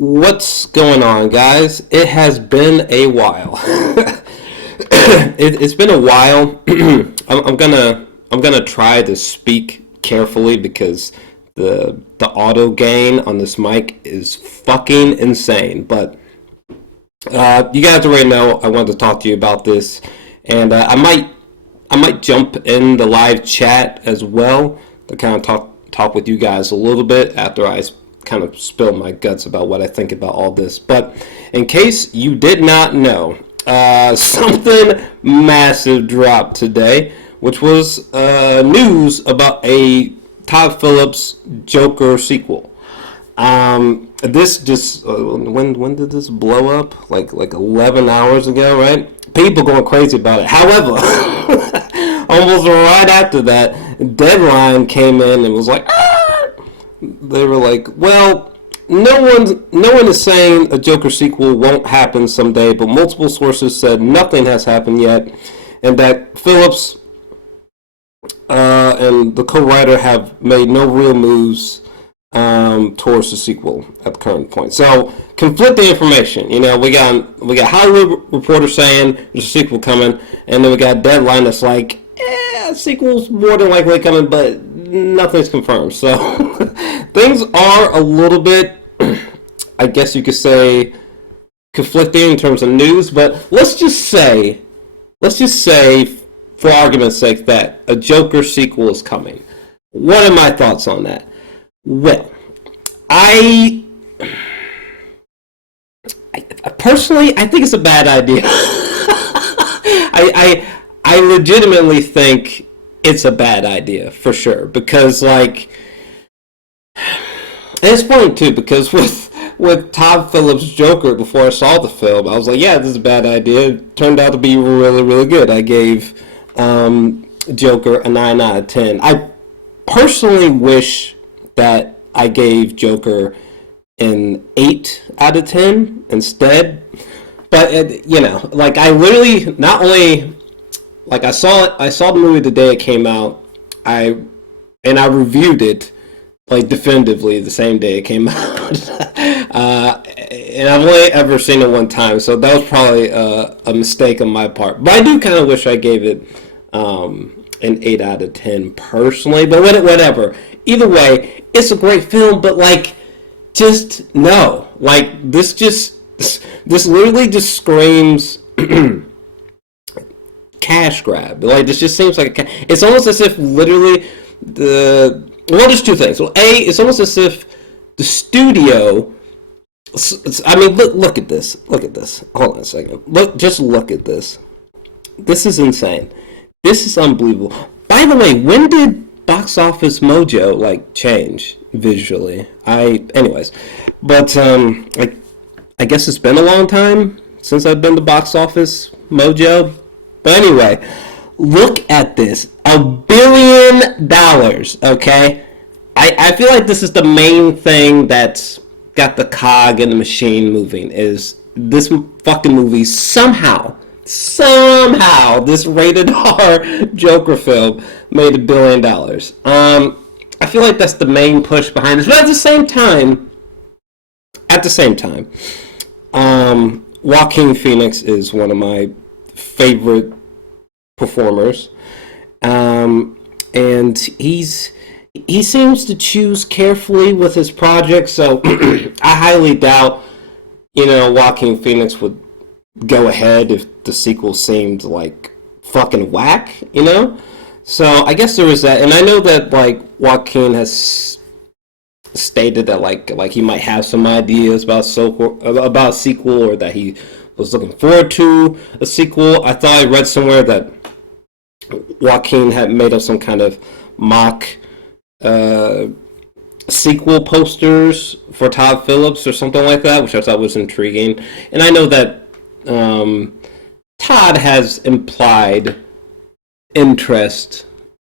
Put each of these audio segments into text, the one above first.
What's going on, guys? It has been a while. It's been a while. I'm gonna try to speak carefully because the auto gain on this mic is fucking insane. But you guys already know I wanted to talk to you about this, and I might jump in the live chat as well to kind of talk with you guys a little bit after I kind of spill my guts about what I think about all this. But in case you did not know, something massive dropped today, which was news about a Todd Phillips Joker sequel. This just when did this blow up? Like 11 hours ago, right? People going crazy about it. However, almost right after that, Deadline came in and was like, they were like, well, no one is saying a Joker sequel won't happen someday, but multiple sources said nothing has happened yet, and that Phillips and the co-writer have made no real moves towards the sequel at the current point. So conflicting information. You know, we got Hollywood reporters saying there's a sequel coming, and then we got Deadline that's like, sequel's more than likely coming, but nothing's confirmed. So things are a little bit, I guess you could say, conflicting in terms of news. But let's just say, for argument's sake, that a Joker sequel is coming. What are my thoughts on that? Well, I personally, I think it's a bad idea. I legitimately think it's a bad idea for sure, because like, and it's funny too, because with Todd Phillips' Joker, before I saw the film, I was like, yeah, this is a bad idea. It turned out to be really, really good. I gave Joker a 9 out of 10. I personally wish that I gave Joker an 8 out of 10 instead. But like, I literally not only, like, I saw the movie the day it came out. I reviewed it like definitively the same day it came out. And I've only ever seen it one time, so that was probably a mistake on my part. But I do kind of wish I gave it an 8 out of 10 personally. But whatever. Either way, it's a great film. But like, just no. Like, this literally just screams cash grab. Like, this just seems like it's almost as if literally there's two things. Well, A, it's almost as if the studio. I mean, look at this. Look at this. Hold on a second. Just look at this. This is insane. This is unbelievable. By the way, when did Box Office Mojo like change visually? Anyways, but I guess it's been a long time since I've been to Box Office Mojo. But anyway, look at this. $1 billion, okay? I feel like this is the main thing that's got the cog in the machine moving, is this fucking movie somehow, this rated R Joker film made $1 billion. I feel like that's the main push behind this. But at the same time, Joaquin Phoenix is one of my favorite performers, and he seems to choose carefully with his projects. So I highly doubt, Joaquin Phoenix would go ahead if the sequel seemed like fucking whack, So I guess there is that, and I know that like Joaquin has stated that like he might have some ideas about a sequel, or that he was looking forward to a sequel. I thought I read somewhere that Joaquin had made up some kind of mock sequel posters for Todd Phillips or something like that, which I thought was intriguing. And I know that Todd has implied interest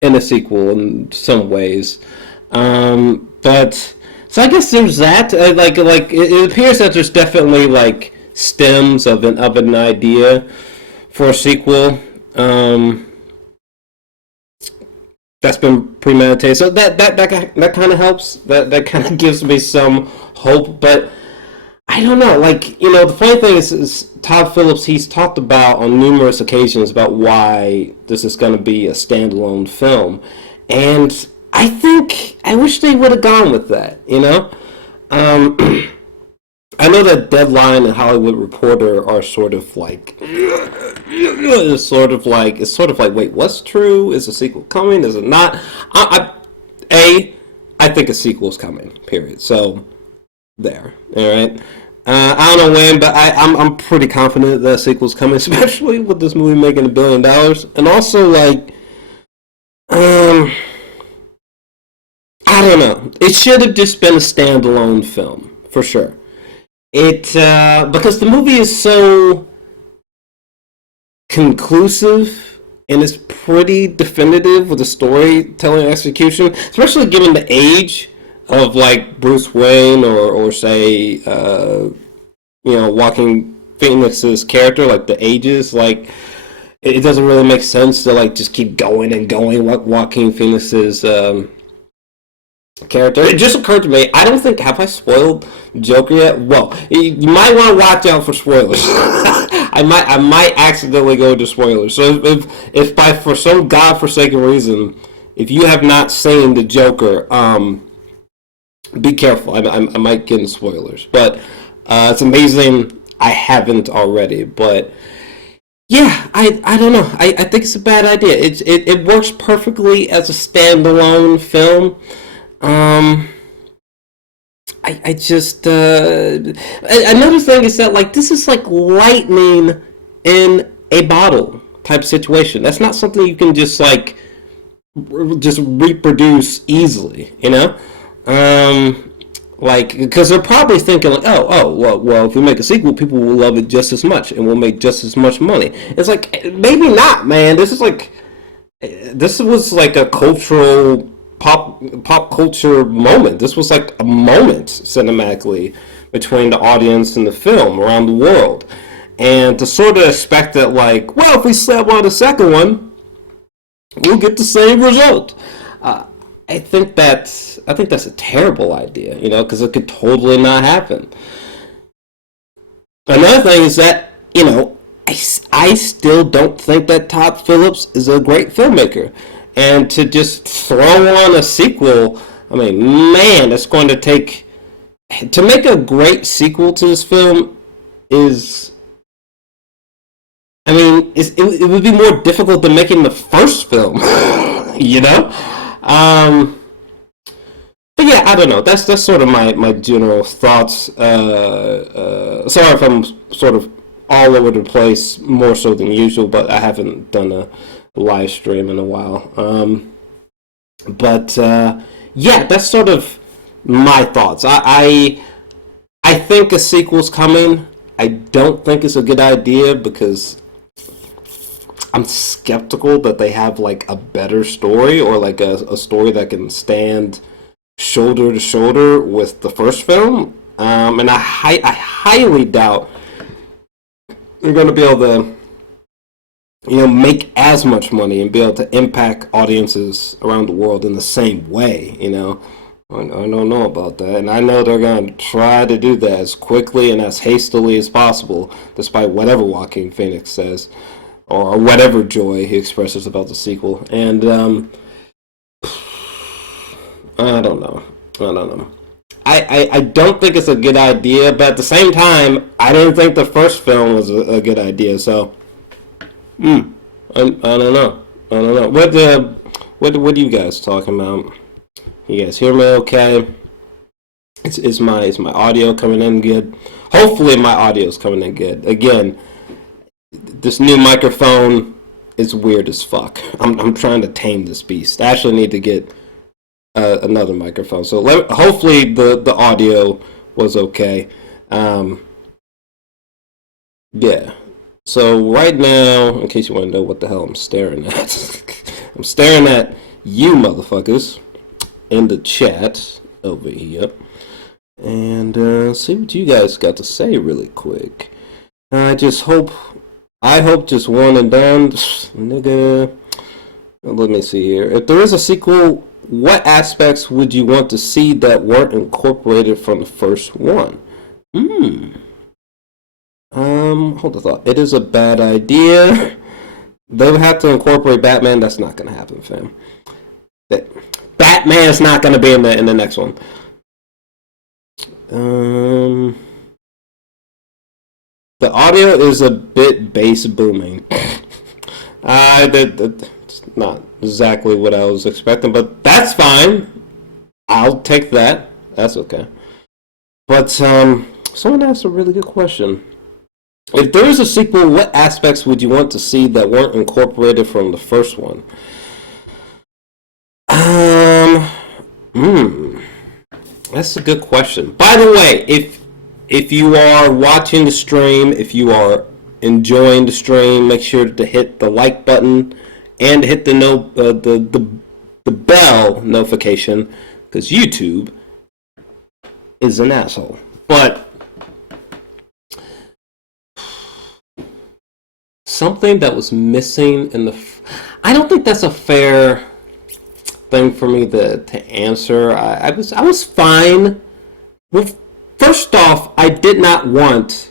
in a sequel in some ways, but so I guess there's that. Like it appears that there's definitely like stems of an idea for a sequel that's been premeditated. So that kind of helps. That kind of gives me some hope. But I don't know. Like, the funny thing is Todd Phillips, he's talked about on numerous occasions about why this is going to be a standalone film. And I wish they would have gone with that. Um, I know that Deadline and Hollywood Reporter are sort of like, it's sort of like, wait, what's true? Is a sequel coming? Is it not? I think a sequel is coming. Period. So there. All right. I don't know when, but I'm pretty confident that a sequel's coming, especially with this movie making $1 billion, and also like um I don't know. It should have just been a standalone film for sure. It because the movie is so conclusive and it's pretty definitive with the storytelling execution, especially given the age of like Bruce Wayne or say Walking Phoenix's character, like the ages, like it doesn't really make sense to like just keep going and going. What Joaquin Phoenix's character. It just occurred to me. I don't think have I spoiled Joker yet. Well, you might want to watch out for spoilers. I might accidentally go into spoilers. So if by for some godforsaken reason, if you have not seen the Joker, be careful. I might get into spoilers, but it's amazing. I haven't already, but yeah, I don't know. I think it's a bad idea. It works perfectly as a standalone film. Um, I just another thing is that like this is like lightning in a bottle type situation. That's not something you can just like just reproduce easily. Um, like because they're probably thinking like, well, if we make a sequel, people will love it just as much, and we'll make just as much money. It's like maybe not, man. This was like a cultural pop culture moment. This was like a moment cinematically between the audience and the film around the world. And to sort of expect that, like, well, if we slap on the second one, we'll get the same result. Uh, I think that's a terrible idea, because it could totally not happen. Another thing is that I still don't think that Todd Phillips is a great filmmaker, and to just throw on a sequel, I mean, man, it's going to take to make a great sequel to this film is. I mean, it would be more difficult than making the first film, you know. Um, but yeah, I don't know. That's sort of my general thoughts. Sorry if I'm sort of all over the place, more so than usual. But I haven't done a live stream in a while. But yeah, that's sort of my thoughts. I think a sequel's coming. I don't think it's a good idea because I'm skeptical that they have like a better story or like a story that can stand shoulder to shoulder with the first film. And I highly doubt they're going to be able to make as much money and be able to impact audiences around the world in the same way. I don't know about that, and I know they're going to try to do that as quickly and as hastily as possible, despite whatever Joaquin Phoenix says or whatever joy he expresses about the sequel. And I don't know. I don't know. I don't think it's a good idea, but at the same time, I didn't think the first film was a good idea. So, I don't know. I don't know. What are you guys talking about? You guys hear me okay? Is my audio coming in good? Hopefully my audio is coming in good. Again, this new microphone is weird as fuck. I'm trying to tame this beast. I actually need to get another microphone. So hopefully the audio was okay. Yeah. So right now, in case you want to know what the hell I'm staring at, I'm staring at you motherfuckers in the chat over here, and see what you guys got to say really quick. I hope just one and done, nigga. Let me see here. If there is a sequel, what aspects would you want to see that weren't incorporated from the first one? Hold the thought. It is a bad idea. They would have to incorporate Batman. That's not going to happen, fam. That Batman's not going to be in the next one. The audio is a bit bass booming. That's not exactly what I was expecting, but that's fine. I'll take that. That's okay. But someone asked a really good question. If there is a sequel, what aspects would you want to see that weren't incorporated from the first one? That's a good question. By the way, if you are watching the stream, if you are enjoying the stream, make sure to hit the like button and hit the bell notification because YouTube is an asshole. But something that was missing in the I don't think that's a fair thing for me to answer. I was fine. Well, first off, I did not want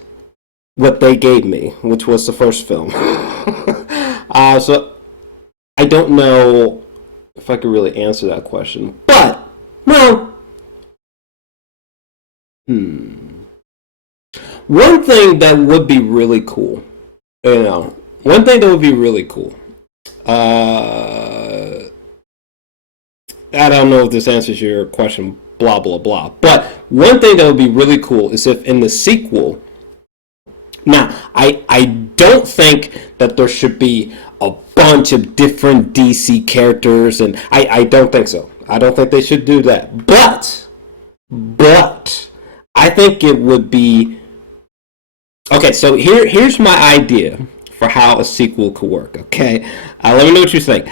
what they gave me, which was the first film. So I don't know if I could really answer that question. But, well, one thing that would be really cool, one thing that would be really cool. I don't know if this answers your question, blah, blah, blah. But one thing that would be really cool is if in the sequel, now, I don't think that there should be a bunch of different DC characters, and I don't think so. I don't think they should do that. But, I think it would be... Okay, so here's my idea for how a sequel could work, okay? Let me know what you think.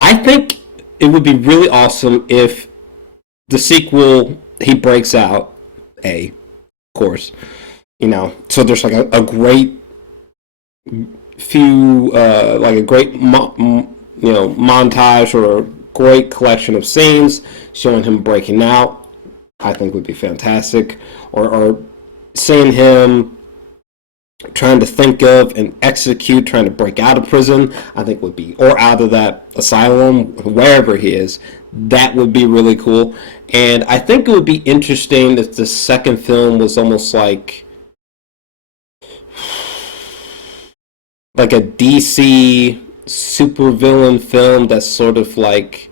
I think it would be really awesome if the sequel, he breaks out, of course, so there's like a great few, like a great, montage or a great collection of scenes showing him breaking out. I think would be fantastic. Or seeing him trying to think of and execute, trying to break out of prison, I think would be, or out of that asylum, wherever he is, that would be really cool. And I think it would be interesting if the second film was almost like a DC supervillain film that's sort of like,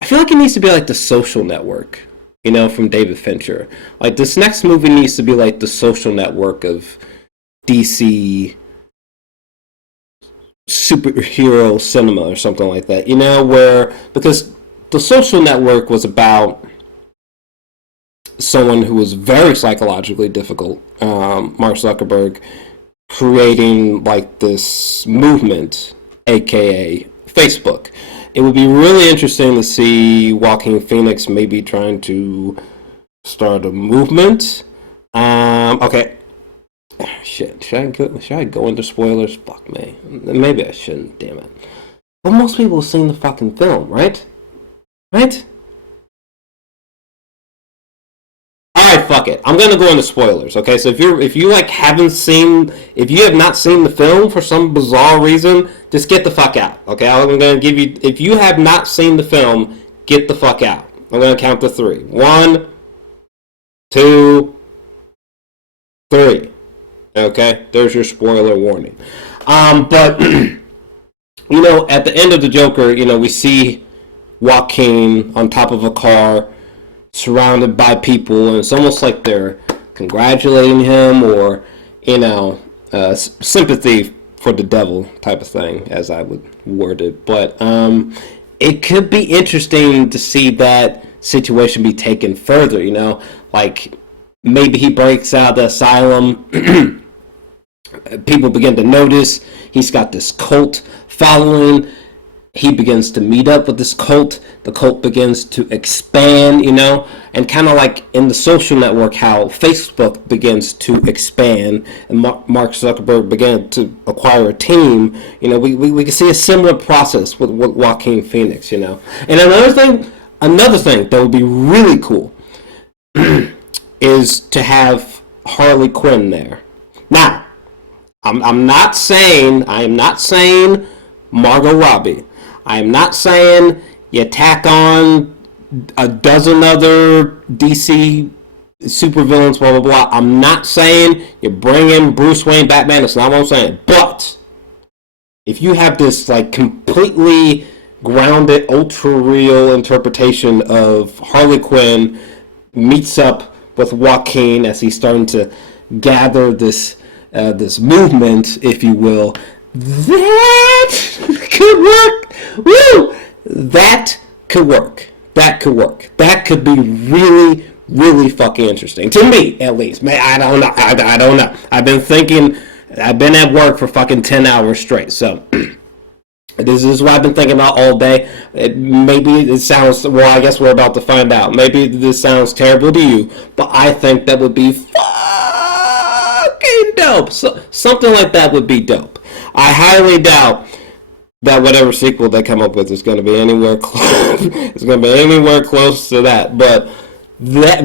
I feel like it needs to be like The Social Network, from David Fincher. Like, this next movie needs to be like The Social Network of DC superhero cinema or something like that, where, because The Social Network was about someone who was very psychologically difficult, Mark Zuckerberg, creating like this movement, aka Facebook. It would be really interesting to see Joaquin Phoenix maybe trying to start a movement. Okay. Shit, should I go into spoilers? Fuck me. Maybe I shouldn't, damn it. But most people have seen the fucking film, right? Right? Alright, fuck it. I'm gonna go into spoilers, okay? So if you have not seen the film for some bizarre reason, just get the fuck out, okay? I'm gonna give you, if you have not seen the film, get the fuck out. I'm gonna count to 3. 1, 2, 3. Okay, there's your spoiler warning. But at the end of the Joker, we see Joaquin on top of a car, surrounded by people, and it's almost like they're congratulating him, or sympathy for the devil type of thing, as I would word it. But it could be interesting to see that situation be taken further. Like maybe he breaks out of the asylum. People begin to notice he's got this cult following. He begins to meet up with this cult. The cult begins to expand, and kind of like in The Social Network, how Facebook begins to expand and Mark Zuckerberg began to acquire a team. We can see a similar process with Joaquin Phoenix. And another thing that would be really cool is to have Harley Quinn there. Now, I'm not saying Margot Robbie. I am not saying you tack on a dozen other DC supervillains, blah blah blah. I'm not saying you bring in Bruce Wayne, Batman. That's not what I'm saying. But if you have this like completely grounded, ultra real interpretation of Harley Quinn meets up with Joaquin as he's starting to gather this movement, if you will, that could work. Woo! That could work. That could work. That could be really, really fucking interesting to me, at least. Man, I don't know. I don't know. I've been thinking. I've been at work for fucking 10 hours straight, so this is what I've been thinking about all day. Maybe it sounds, well, I guess we're about to find out. Maybe this sounds terrible to you, but I think that would be fucking dope. So, something like that would be dope. I highly doubt that whatever sequel they come up with is going to be anywhere close. It's going to be anywhere close to that, but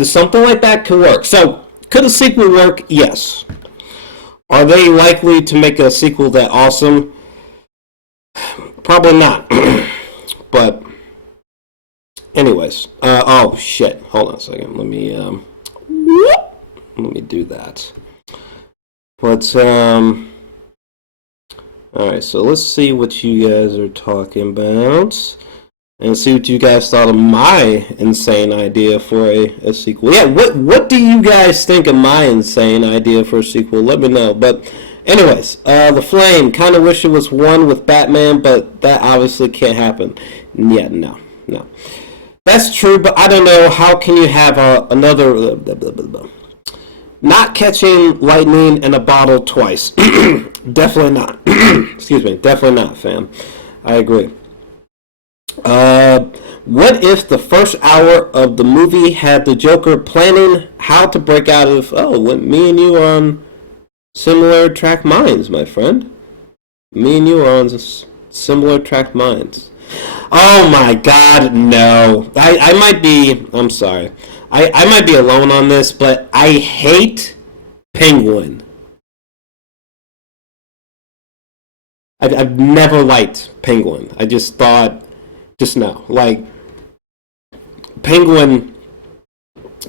something like that could work. So, could a sequel work? Yes. Are they likely to make a sequel that awesome? Probably not. But, anyways. Oh, shit. Hold on a second. Let me do that. But, alright, so let's see what you guys are talking about. And see what you guys thought of my insane idea for a sequel. Yeah, what do you guys think of my insane idea for a sequel? Let me know. But anyways, The Flame, kind of wish it was one with Batman, but that obviously can't happen. Yeah, no. That's true, but I don't know, how can you have another... Not catching lightning in a bottle twice. Definitely not. Excuse me, definitely not, fam. I agree. What if the first hour of the movie had the Joker planning how to break out of... Oh, me and you are on similar track minds, my friend. Me and you are on similar track minds. Oh my god, no. I might be... I'm sorry. I might be alone on this, but I hate Penguin. I've never liked Penguin. I just thought... Just no. Like, Penguin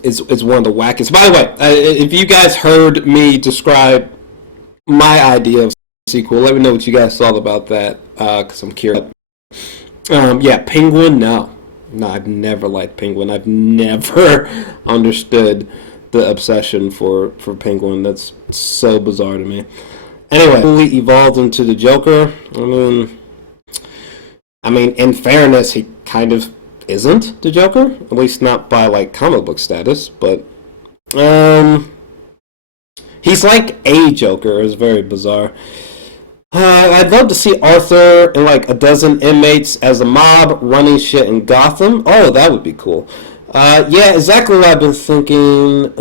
is one of the wackest. By the way, if you guys heard me describe my idea of sequel, let me know what you guys thought about that, because I'm curious. Yeah, Penguin, no. No, I've never liked Penguin. I've never understood the obsession for Penguin. That's so bizarre to me. Anyway, fully evolved into the Joker. I mean, in fairness, he kind of isn't the Joker. At least not by, like, comic book status. But, he's like a Joker. It's very bizarre. I'd love to see Arthur and, like, a dozen inmates as a mob running shit in Gotham. Oh, that would be cool. Yeah, exactly what I've been thinking.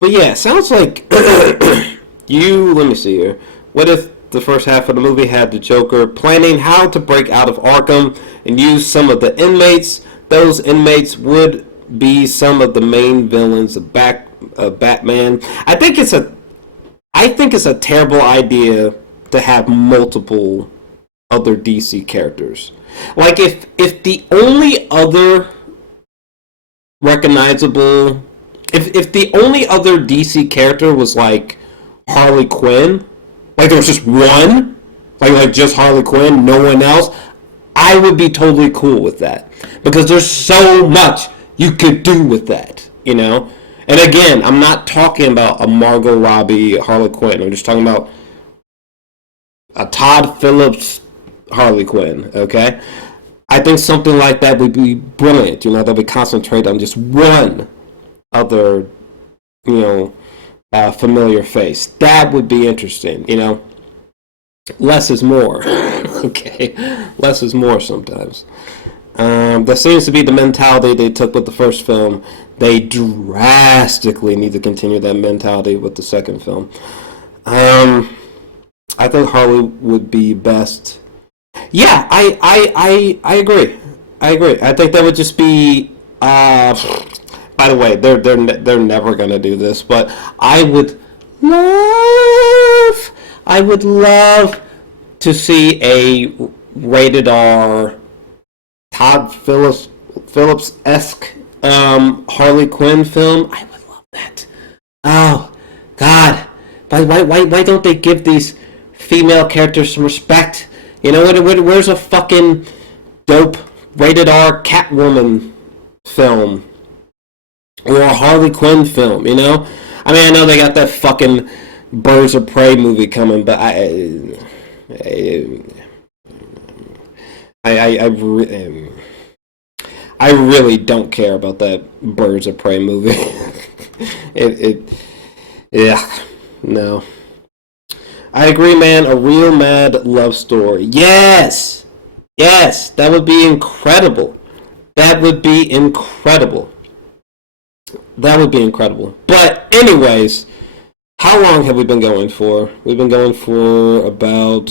But yeah, it sounds like let me see here. What if the first half of the movie had the Joker planning how to break out of Arkham and use some of the inmates? Those inmates would be some of the main villains of Batman. I think it's a terrible idea to have multiple other DC characters. Like, if the only other recognizable... If the only other DC character was, like, Harley Quinn... Like, there was just one? Like just Harley Quinn, no one else? I would be totally cool with that. Because there's so much you could do with that, you know? And again, I'm not talking about a Margot Robbie Harley Quinn. I'm just talking about a Todd Phillips Harley Quinn, okay? I think something like that would be brilliant, you know, that we concentrate on just one other, you know, familiar face. That would be interesting, you know? Less is more, okay? Less is more sometimes. That seems to be the mentality they took with the first film. They drastically need to continue that mentality with the second film. I think Harley would be best. Yeah, I agree. I think that would just be... by the way, they're never gonna do this, but I would love to see a rated R Todd Phillips esque Harley Quinn film. I would love that. Oh God, why don't they give these female characters some respect? You know, where's a fucking dope rated R Catwoman film or a Harley Quinn film? You know, I mean, I know they got that fucking Birds of Prey movie coming, but I I really don't care about that Birds of Prey movie. it yeah, no. I agree, man. A real mad love story. Yes, yes, that would be incredible. That would be incredible. That would be incredible. But anyways, how long have we been going for? We've been going for about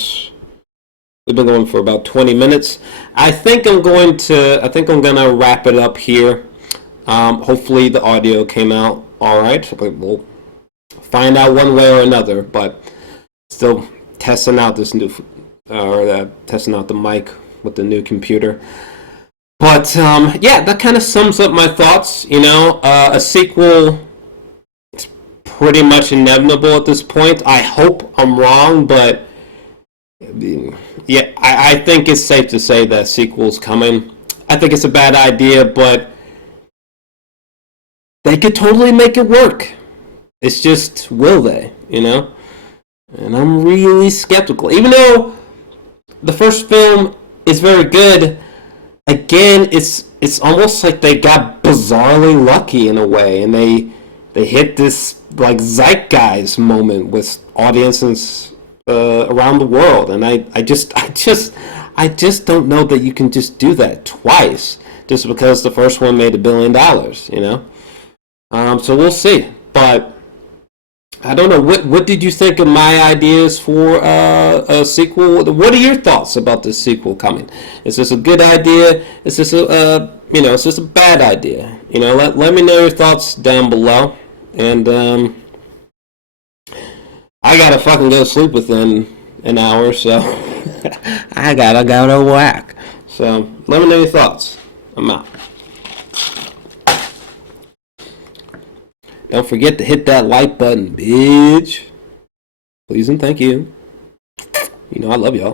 20 minutes. I think I'm going to wrap it up here. Hopefully the audio came out all right. We'll find out one way or another, but still testing out this new testing out the mic with the new computer. But yeah, that kind of sums up my thoughts. You know, a sequel is pretty much inevitable at this point. I hope I'm wrong, but yeah, I think it's safe to say that sequel's coming. I think it's a bad idea, but they could totally make it work. It's just, will they? You know? And I'm really skeptical. Even though the first film is very good, again, it's almost like they got bizarrely lucky in a way, and they hit this like zeitgeist moment with audiences around the world, and I just don't know that you can just do that twice just because the first one made $1 billion, you know. So we'll see, but I don't know. What did you think of my ideas for a sequel? What are your thoughts about this sequel coming? Is this a good idea? Is this is this a bad idea? You know, let me know your thoughts down below, and I gotta fucking go to sleep within an hour, so I gotta go to whack. So let me know your thoughts. I'm out. Don't forget to hit that like button, bitch. Please and thank you. You know I love y'all.